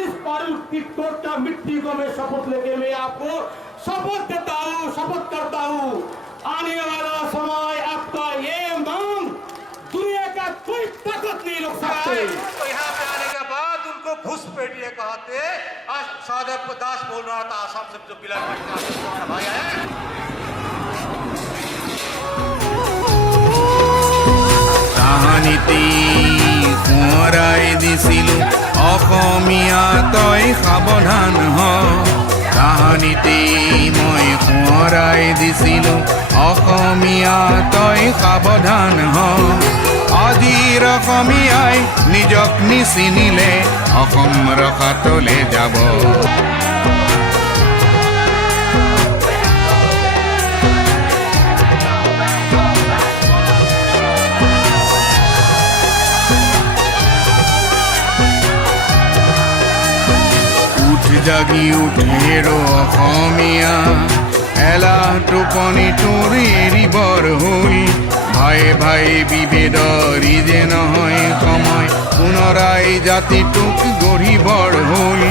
आशीष पारुल की टोटा मिट्टी को मैं शपथ लेके मैं आपको शपथ देता हूँ, शपथ करता हूँ, आने वाला समय आपका ये मांग दुनिया का कोई ताकत नहीं रोक सकते। तो यहाँ पे आने के बाद उनको घुसपैठिए कहते। आज साधव दास बोल रहा था आसाम से जो बिलाल भाई आए। তাহানিতে কোঁৱৰাই দিছিলো অসমীয়া তই সাৱধান হ তাহানিতে মই কোঁৱৰাই দিছিলো অসমীয়া তই সাৱধান হ আজিৰ অসমীয়াই নিজক নিচিনিলে অসম ৰখাতলে যাব জাগি উঠেৰো অসমীয়া এলা টোপনি তোৰ এৰিবৰ হ'ল ভাই ভাই বিভেদৰি যে নহয় সময় পুনৰাই জাতিটোক গঢ়িবৰ হ'ল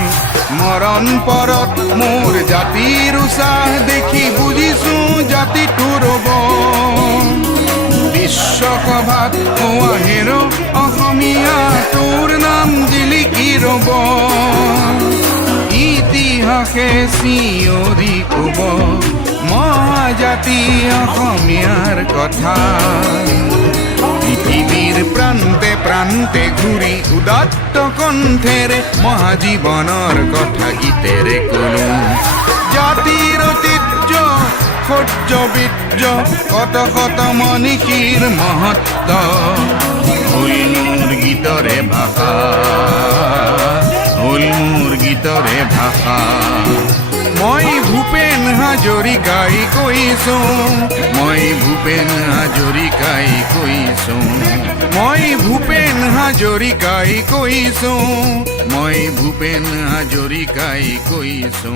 মৰণ পৰত মোৰ জাতিৰ উৎসাহ দেখি বুজিছো জাতিটোৰ বিশ্বসভাত আহেৰ অসমীয়া তোৰ নাম জিলিকি ৰব ইতিহাসে চিঞৰি কব মহাজাতি অসমীয়াৰ কথা পৃথিৱীৰ প্ৰান্তে প্ৰান্তে ঘূৰি উদাত্ত কণ্ঠেৰে মহাজীৱনৰ কথা গীতেৰে কলো জাতিৰ ঐতিহ্য সূৰ্য বীৰ্য কত কত মনীষীৰ মহত্ব হ'ল মোৰ গীতৰে ভাষা হ'ল মোৰ গীতৰে ভাষা মই ভূপেন হাজৰিকাই কৈছো মই ভূপেন হাজৰিকাই কৈছো মই ভূপেন হাজৰিকাই কৈছো মই ভূপেন হাজৰিকাই কৈছো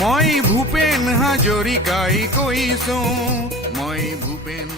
মই ভূপেন হাজৰিকাই কৈছো মই ভূপেন